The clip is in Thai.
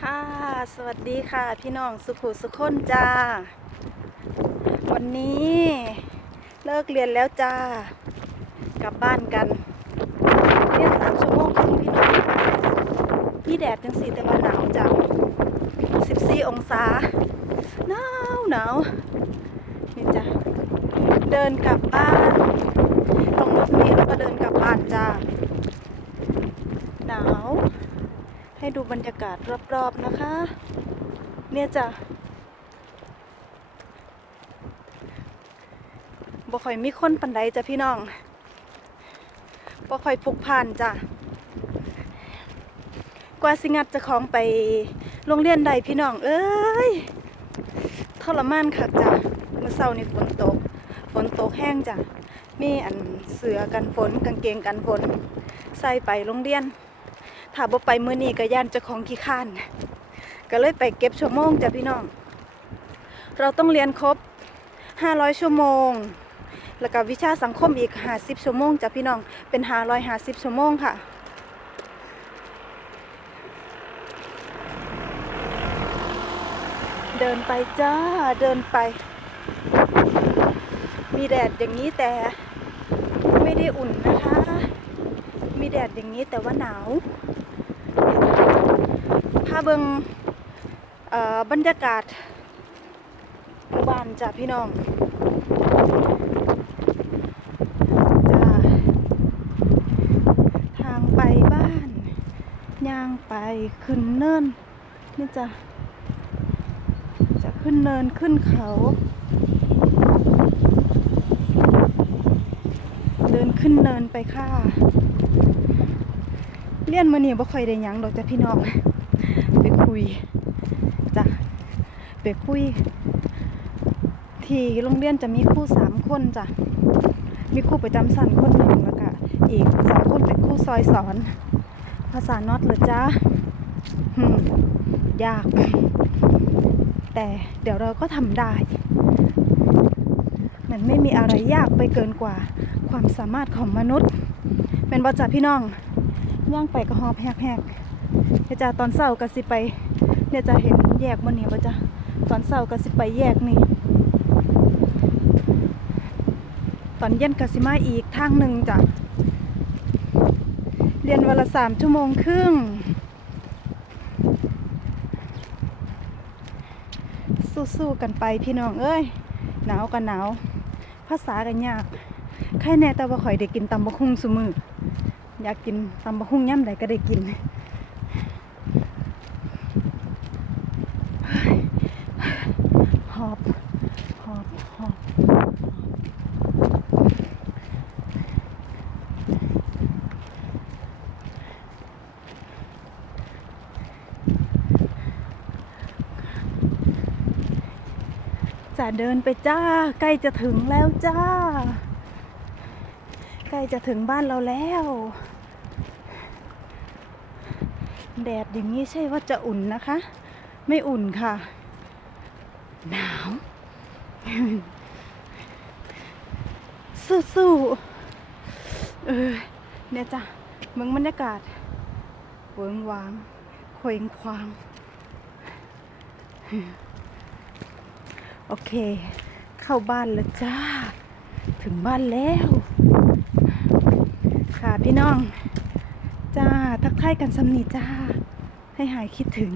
ค่ะ สวัสดีค่ะ พี่น้องสุขุสุขคนจ้า วันนี้เลิกเรียนแล้วจ้า กลับบ้านกัน เรียนสามชั่วโมงครึ่งพี่น้องพี่แดดจังสีแต่ว่าหนาวจัง14องศาหนาวหนาวนี่จ้ะเดินกลับบ้านลงรถเมล์แล้วก็เดินกลับบ้านจ้าหนาว ให้ดูบรรยากาศรอบๆนะคะ เนี่ยจ้ะบ่ค่อยมีคนปันใดจ้ะพี่น้องบ่ค่อยพุกพล่านจ้ะกว่าสิงัดจะของไปโรงเรียนใดพี่น้อง เอ้ยทรมานคักจ้ะเมื่อเช้านี่ฝนตก ฝนตกแห้งจ้ะมีอันเสือกันฝนกางเกงกันฝน ใส่ไปโรงเรียน ถ้าบ่ไปมื้อนี้ก็ย่านเจ้าของขี้ข้าน ก็เลยไปเก็บชั่วโมงจ้ะพี่น้อง เราต้องเรียนครบ 500 ชั่วโมง แล้วก็วิชาสังคมอีก 50 ชั่วโมงจ้ะพี่น้อง เป็น 550 ชั่วโมงค่ะเดินไปจ้าเดินไป มีแดดอย่างนี้แต่ไม่ได้อุ่นนะคะ มีแดดอย่างนี้แต่ว่าหนาว พาเบิงบรรยากาศหมู่บ้านจ้ะพี่น้องจ้าทางไปบ้านย่างไปขึ้นเนินนี่จ้ะจะขึ้นเนินขึ้นเขา เดินขึ้นเนินไปค่ะเรียนมื้อนี้บ่ค่อยได้ยังดอกจ้ะพี่น้อง คุยจ้ะไปคุย ที่โรงเรียนจะมีครูสามคนจ้ะมีครูประจำชั้นคนหนึ่งแล้วก็อีกสองคนเป็นครูซอยสอน ภาษานอตเหรือจ้าหืมยาก แต่เดี๋ยวเราก็ทำได้มันไม่มีอะไรยากไปเกินกว่าความสามารถของมนุษย์เป็นบอจ่าพี่น้องย่างไปก็หอบแหกๆ เดี๋ยวจะตอนเช้าก็สิไปเดี๋ยจะเห็นแยกมันนี่บ่จ้ะตอนเช้าก็สิไปแยกนี่ ตอนเย็นก็สิมาอีกทางหนึ่งจ้ะเรียนวันละสามชั่วโมงครึ่ง สู้ๆกันไปพี่น้องเอ้ย หนาวกันหนาว ภาษากันยากใครแน่แต่ว่าข่อยได้กินตำบะคุงซุมืออยากกินตำบะฮุ่งย่ำใดก็ได้กินเฮ้ยห อบหอบหอบจะเดินไปจ้า ใกล้จะถึงแล้วจ้า ใกล้จะถึงบ้านเราแล้ว แดดอย่างนี้ใช่ว่าจะอุ่นนะคะ ไม่อุ่นค่ะหนาว สู้ๆเออเนี่ยจ้ะเมืองบรรยากาศเวิงวางเคว้งคว้าง โอเค เข้าบ้านแล้วจ้า ถึงบ้านแล้ว ค่ะพี่น้อง จ้า ทักทายกันสำนีจ้า ให้หายคิดถึง